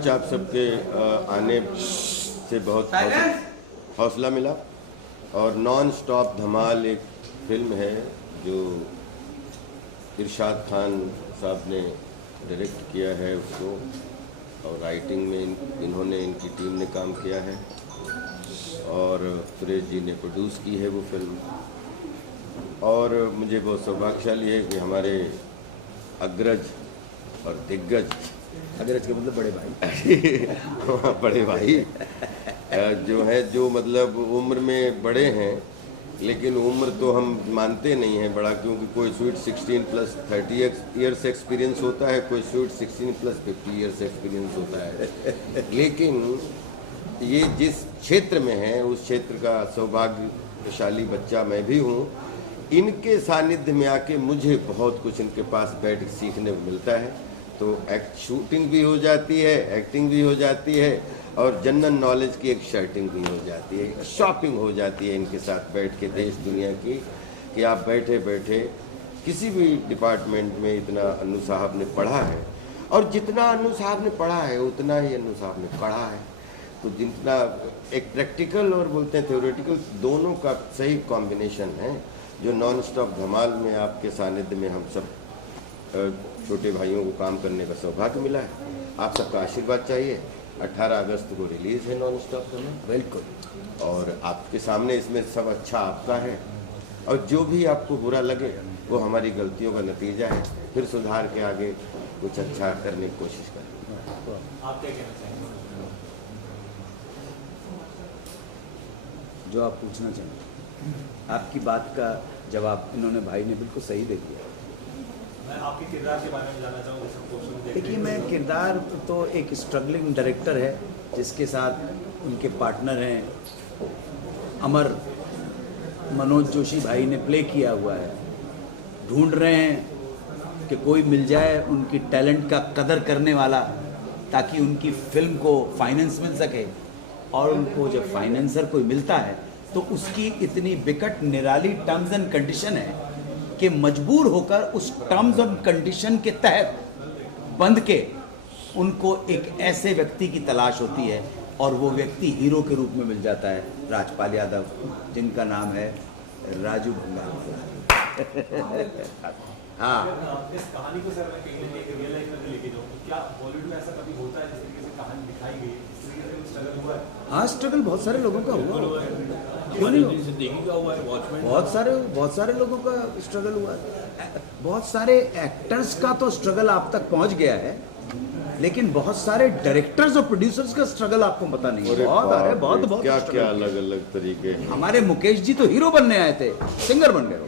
Much आप सबके आने से बहुत हौसला मिला। और नॉन स्टॉप धमाल एक फिल्म है जो इरशाद खान साहब ने डायरेक्ट किया है उसको, और राइटिंग में इन्होंने, इनकी टीम ने काम किया है, और सुरेश जी ने प्रोड्यूस की है वो फिल्म। और मुझे बहुत सौभाग्यशाली है कि हमारे अग्रज और दिग्गज, अग्रज के मतलब बड़े भाई बड़े भाई जो है, जो मतलब उम्र में बड़े हैं, लेकिन उम्र तो हम मानते नहीं हैं बड़ा, क्योंकि कोई स्वीट 16 प्लस 30 ईयर्स एक्सपीरियंस होता है, कोई स्वीट 16 प्लस 50 ईयर्स एक्सपीरियंस होता है। लेकिन ये जिस क्षेत्र में है उस क्षेत्र का सौभाग्यशाली बच्चा मैं भी हूँ। इनके सानिध्य में आके मुझे बहुत कुछ इनके पास बैठ के सीखने को मिलता है। तो शूटिंग भी हो जाती है, एक्टिंग भी हो जाती है, और जनरल नॉलेज की एक शर्टिंग भी हो जाती है, शॉपिंग हो जाती है इनके साथ बैठ के देश दुनिया की, कि आप बैठे बैठे किसी भी डिपार्टमेंट में इतना अन्नू साहब ने पढ़ा है, और जितना अन्नू साहब ने पढ़ा है उतना ही अन्नू साहब ने पढ़ा है। तो जितना एक प्रैक्टिकल और बोलते हैं थ्योरेटिकल, दोनों का सही कॉम्बिनेशन है, जो नॉन स्टॉप धमाल में आपके सानिध्य में हम सब छोटे भाइयों को काम करने का सौभाग्य मिला है। आप सबका आशीर्वाद चाहिए। 18 अगस्त को रिलीज़ है नॉन स्टॉप धमाल, बिल्कुल, और आपके सामने इसमें सब अच्छा आपका है, और जो भी आपको बुरा लगे वो हमारी गलतियों का नतीजा है। फिर सुधार के आगे कुछ अच्छा करने की कोशिश करें। आप क्या कहना चाहेंगे? जो आप पूछना चाहेंगे, आपकी बात का जवाब इन्होंने, भाई ने बिल्कुल सही दे दिया। मैं आपके किरदार के बारे में जानना चाहूँगा। देखिए, मैं किरदार तो एक स्ट्रगलिंग डायरेक्टर है जिसके साथ उनके पार्टनर हैं अमर मनोज जोशी भाई ने प्ले किया हुआ है। ढूंढ रहे हैं कि कोई मिल जाए उनकी टैलेंट का कदर करने वाला, ताकि उनकी फिल्म को फाइनेंस मिल सके। और उनको जब फाइनेंसर कोई मिलता है तो उसकी इतनी विकट निराली टर्म्स एंड कंडीशन है कि मजबूर होकर उस टर्म्स एंड कंडीशन के तहत बंध के उनको एक ऐसे व्यक्ति की तलाश होती है, और वो व्यक्ति हीरो के रूप में मिल जाता है, राजपाल यादव, जिनका नाम है राजू भंगार। हाँ, इस कहानी को सर मैं कहीं ना कहीं रियल लाइफ में लेके जाऊँ, क्या बॉलीवुड में ऐसा कभी होता है जिस तरीके से कहानी दिखाई गई, इस तरीके से स्ट्रगल हुआ है? हाँ, स्ट्रगल बहुत सारे लोगों का हुआ है, बहुत सारे लोगों का स्ट्रगल हुआ है। बहुत सारे एक्टर्स का तो स्ट्रगल आप तक पहुंच गया है, लेकिन बहुत सारे डायरेक्टर्स और प्रोड्यूसर्स का स्ट्रगल आपको पता नहीं है। बहुत आ रहे, बहुत क्या क्या अलग अलग तरीके। हमारे मुकेश जी तो हीरो बनने आए थे, सिंगर बन गए।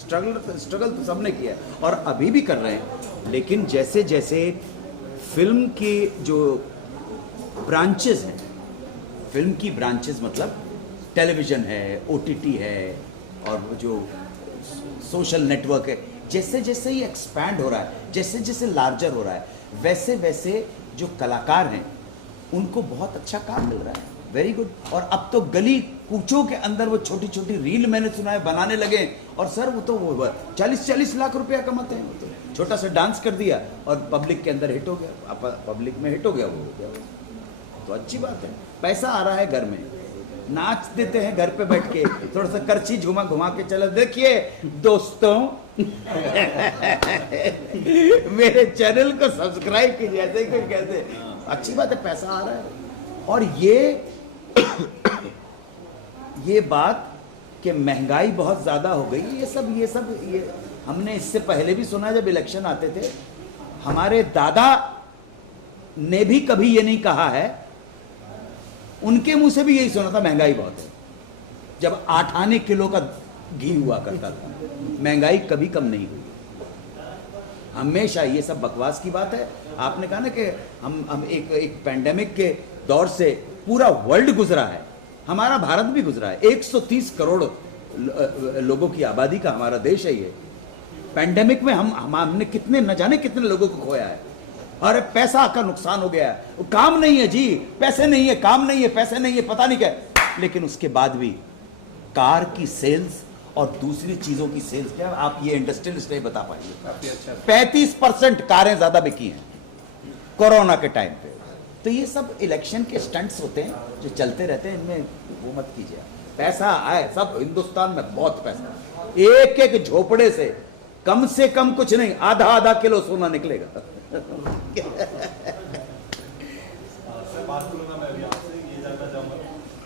स्ट्रगल तो सबने किया है और अभी भी कर रहे हैं। लेकिन जैसे जैसे फिल्म के जो ब्रांचेस हैं, फिल्म की ब्रांचेस मतलब टेलीविजन है, ओटीटी है, और जो सोशल नेटवर्क है, जैसे जैसे ये एक्सपैंड हो रहा है, जैसे जैसे लार्जर हो रहा है, वैसे वैसे जो कलाकार हैं उनको बहुत अच्छा काम मिल रहा है। Very good. और अब तो गली कूचों के अंदर वो छोटी छोटी रील, मैंने सुना है, बनाने लगे। और सर वो तो 40-40 लाख रुपया कमाते हैं। वो तो छोटा सा डांस कर दिया और पब्लिक के अंदर हिट हो गया, पब्लिक में हिट हो गया, वो हो गया। तो अच्छी बात है, पैसा आ रहा है घर में, नाच देते हैं घर पे बैठ के, थोड़ा सा करछी घुमा घुमा के चलो। देखिए दोस्तों, मेरे चैनल को सब्सक्राइब कीजिए, ऐसे क्यों कहते, अच्छी बात है, पैसा आ रहा है। और ये बात कि महंगाई बहुत ज्यादा हो गई, ये हमने इससे पहले भी सुना। जब इलेक्शन आते थे, हमारे दादा ने भी कभी ये नहीं कहा है, उनके मुंह से भी यही सुना था, महंगाई बहुत है। जब 8 आने किलो का घी हुआ करता था, महंगाई कभी कम नहीं हुई। हमेशा ये सब बकवास की बात है। आपने कहा ना कि हम एक पैंडेमिक के दौर से पूरा वर्ल्ड गुजरा है, हमारा भारत भी गुजरा है। 130 करोड़ लोगों की आबादी का हमारा देश है ये। पैंडेमिक में हमने कितने, न जाने कितने लोगों को खोया है। अरे पैसा का नुकसान हो गया है, काम नहीं है जी, पैसे नहीं है, काम नहीं है, पैसे नहीं है, पता नहीं क्या। लेकिन उसके बाद भी कार की सेल्स और दूसरी चीजों की सेल्स, क्या आप ये इंडस्ट्रियलिस्ट नहीं बता पाएंगे, 35% कारें ज्यादा बिकी हैं कोरोना के टाइम पे। तो ये सब इलेक्शन के स्टंट्स होते हैं जो चलते रहते हैं, इनमें वो मत कीजिए। पैसा आए, सब हिंदुस्तान में बहुत पैसा, एक एक झोपड़े से कम कुछ नहीं, आधा आधा किलो सोना निकलेगा। सर बात करूँगा मैं अभी आपसे, ये जानना चाहूँगा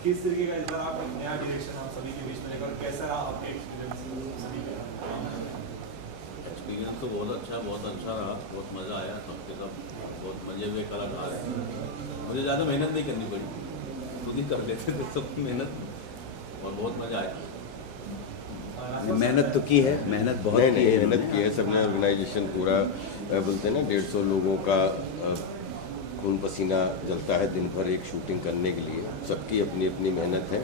किस तरीके का इस बार आप एक नया डायरेक्शन हम सभी के बीच में लेकर, कैसा रहा आपके एक्सपीरियंस सभी का? एक्सपीरियंस तो बहुत अच्छा रहा, बहुत मज़ा आया, सबके सब बहुत मजे हुए कलाकार हैं। मुझे ज़्यादा मेहनत नहीं करनी पड़ी, खुद ही कर लेते थे सब मेहनत, और बहुत मज़ा आया। मेहनत तो की है, मेहनत बहुत नहीं की नहीं है मेहनत की है सबने, ऑर्गेनाइजेशन पूरा बोलते हैं ना 150 लोगों का खून पसीना जलता है दिन भर एक शूटिंग करने के लिए, सबकी अपनी अपनी मेहनत है।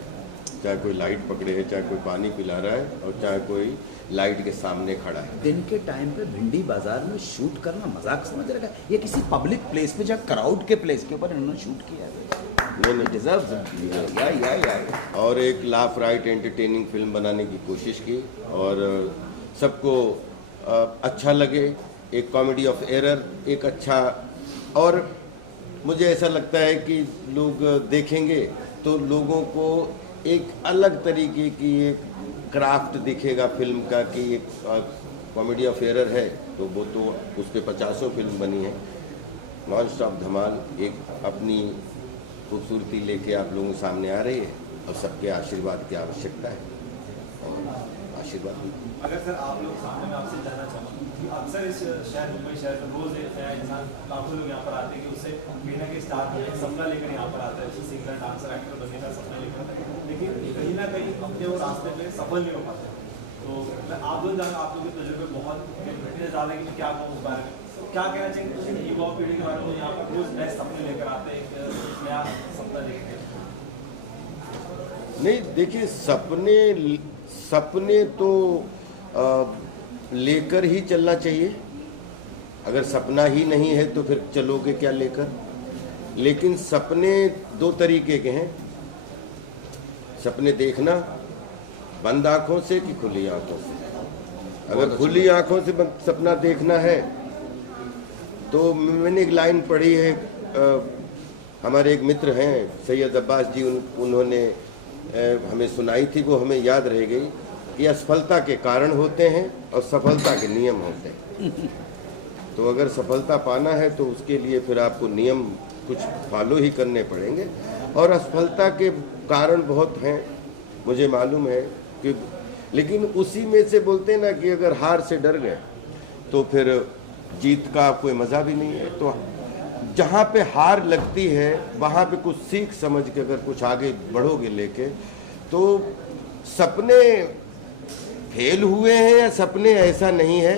चाहे कोई लाइट पकड़े है, चाहे कोई पानी पिला रहा है, और चाहे कोई लाइट के सामने खड़ा है। दिन के टाइम पे भिंडी बाजार में शूट करना मजाक समझ रखा है? ये किसी पब्लिक प्लेस पे, जहाँ क्राउड के प्लेस के ऊपर इन्होंने शूट किया है। नहीं डिजर्व्स या और एक लाफ राइट एंटरटेनिंग फिल्म बनाने की कोशिश की, और सबको अच्छा लगे, एक कॉमेडी ऑफ एरर, एक अच्छा, और मुझे ऐसा लगता है कि लोग देखेंगे तो लोगों को एक अलग तरीके की एक क्राफ्ट दिखेगा फिल्म का, कि एक कॉमेडी ऑफ एरर है तो वो तो उस पर 50 फिल्म बनी है। नॉन स्टॉप धमाल एक अपनी खूबसूरती लेके आप लोगों के सामने आ रही है, और सबके आशीर्वाद की आवश्यकता है, और आशीर्वाद भी। अगर सर आप लोग सामने में आपसे जानना चाहूँगा कि अक्सर इस शहर मुंबई शहर में रोज एक नया इंसान, लाखों लोग यहाँ पर आते हैं कि उससे कहीं ना कहीं स्टार बनने का सपना लेकर यहाँ पर आता है, उससे सिंगर डांसर एक्टर बनने का सपना लेकर आता है, लेकिन कहीं ना कहीं अपने वो रास्ते में सफल नहीं हो पाते। तो मैं आप लोग जानना, आप लोग के तजुर्बे बहुत इतने ज़्यादा कि क्या कहूँ उस बारे में, तो क्या कहना चाहिए युवा पीढ़ी के बारे में, यहाँ पर रोज नए सपने लेकर आते हैं, एक नया सपना देखते हैं? नहीं देखिए, सपने तो लेकर ही चलना चाहिए। अगर सपना ही नहीं है तो फिर चलोगे क्या लेकर। लेकिन सपने दो तरीके के हैं, सपने देखना बंद आंखों से कि खुली आंखों से। अगर खुली आंखों से सपना देखना है तो मैंने एक लाइन पढ़ी है, हमारे एक मित्र हैं सैयद अब्बास जी, उन्होंने हमें सुनाई थी, वो हमें याद रह गई कि असफलता के कारण होते हैं और सफलता के नियम होते हैं। तो अगर सफलता पाना है तो उसके लिए फिर आपको नियम कुछ फॉलो ही करने पड़ेंगे, और असफलता के कारण बहुत हैं मुझे मालूम है कि, लेकिन उसी में से बोलते हैं ना कि अगर हार से डर गए तो फिर जीत का कोई मज़ा भी नहीं है। तो जहाँ पे हार लगती है वहाँ पे कुछ सीख समझ के अगर कुछ आगे बढ़ोगे लेके, तो सपने फेल हुए हैं या सपने ऐसा नहीं है,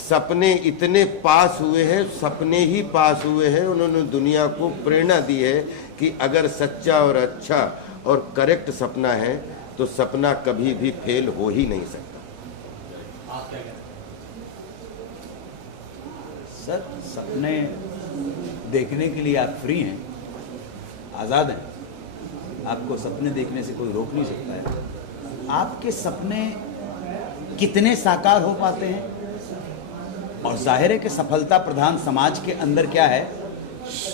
सपने इतने पास हुए हैं, सपने ही पास हुए हैं। उन्होंने दुनिया को प्रेरणा दी है कि अगर सच्चा और अच्छा और करेक्ट सपना है तो सपना कभी भी फेल हो ही नहीं सकता। आप क्या कहते हैं? सर, सपने देखने के लिए आप फ्री हैं, आज़ाद हैं, आपको सपने देखने से कोई रोक नहीं सकता है। आपके सपने कितने साकार हो पाते हैं, और जाहिर है कि सफलता प्रधान समाज के अंदर क्या है,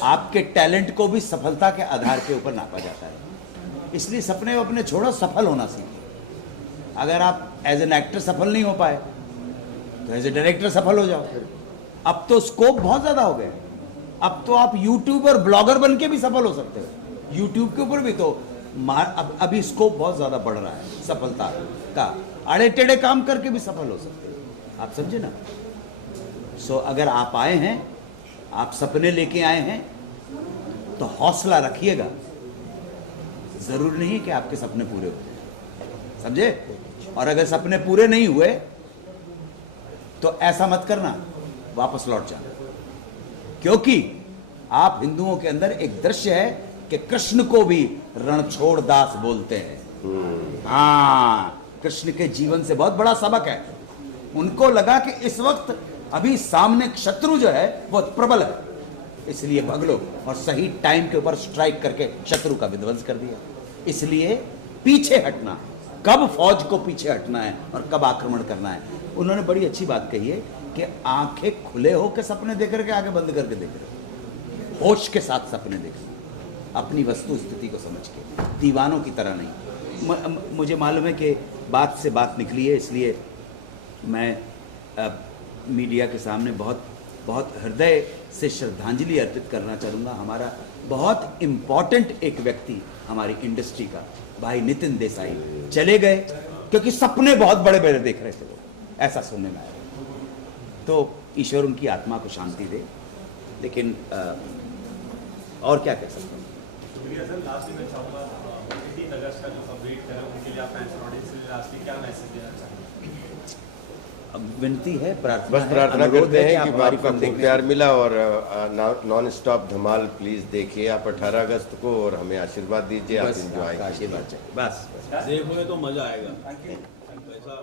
आपके टैलेंट को भी सफलता के आधार के ऊपर नापा जाता है। इसलिए सपने अपने छोड़ो, सफल होना सीखो। अगर आप एज एन एक्टर सफल नहीं हो पाए तो एज ए डायरेक्टर सफल हो जाओ। अब तो स्कोप बहुत ज़्यादा हो गए, अब तो आप यूट्यूबर ब्लॉगर बन के भी सफल हो सकते हो। यूट्यूब के ऊपर भी तो अभी स्कोप बहुत ज़्यादा बढ़ रहा है सफलता का, अड़े टेढ़े काम करके भी सफल हो सकते हो, आप समझे ना। सो अगर आप आए हैं, आप सपने लेके आए हैं, तो हौसला रखिएगा। जरूर नहीं है कि आपके सपने पूरे हो, समझे। और अगर सपने पूरे नहीं हुए तो ऐसा मत करना, वापस लौट जाना। क्योंकि आप हिंदुओं के अंदर एक दृश्य है कि कृष्ण को भी रणछोड़ दास बोलते हैं। हाँ, कृष्ण के जीवन से बहुत बड़ा सबक है। उनको लगा कि इस वक्त अभी सामने शत्रु जो है वो प्रबल है, इसलिए भाग लो, और सही टाइम के ऊपर स्ट्राइक करके शत्रु का विध्वंस कर दिया। इसलिए पीछे हटना, कब फौज को पीछे हटना है और कब आक्रमण करना है। उन्होंने बड़ी अच्छी बात कही है कि आंखें खुले हो के सपने देख करके आगे बंद करके देख रहे, होश के साथ सपने देखना, अपनी वस्तु स्थिति को समझ के, दीवानों की तरह नहीं। मुझे मालूम है कि बात से बात निकली है, इसलिए मैं मीडिया के सामने बहुत बहुत हृदय से श्रद्धांजलि अर्पित करना चाहूँगा। हमारा बहुत इम्पॉर्टेंट एक व्यक्ति हमारी इंडस्ट्री का भाई नितिन देसाई चले गए, क्योंकि सपने बहुत बड़े बड़े देख रहे थे वो, ऐसा सुनने में आया। तो ईश्वर उनकी आत्मा को शांति दे, लेकिन और क्या कह सकते हैं। शुक्रिया सर। लास्ट में चाहूँगा 18 अगस्त का जो सब वेट कर रहे हैं उनके लिए आप फैंस और ऑडियंस के लिए लास्ट क्या मैसेज देना चाहेंगे? अब विनती है, प्रार्थना बस है, प्रार्थना अनुरोध करते हैं आप कि हमारी आपका फिल्म खूब देखने प्यार मिला, और नॉन स्टॉप धमाल प्लीज देखिए आप 18 अगस्त को, और हमें आशीर्वाद दीजिए, आप बस एंजॉय आपका आशीर्वाद चाहिए, बस। देखोगे तो मजा आएगा। पैसा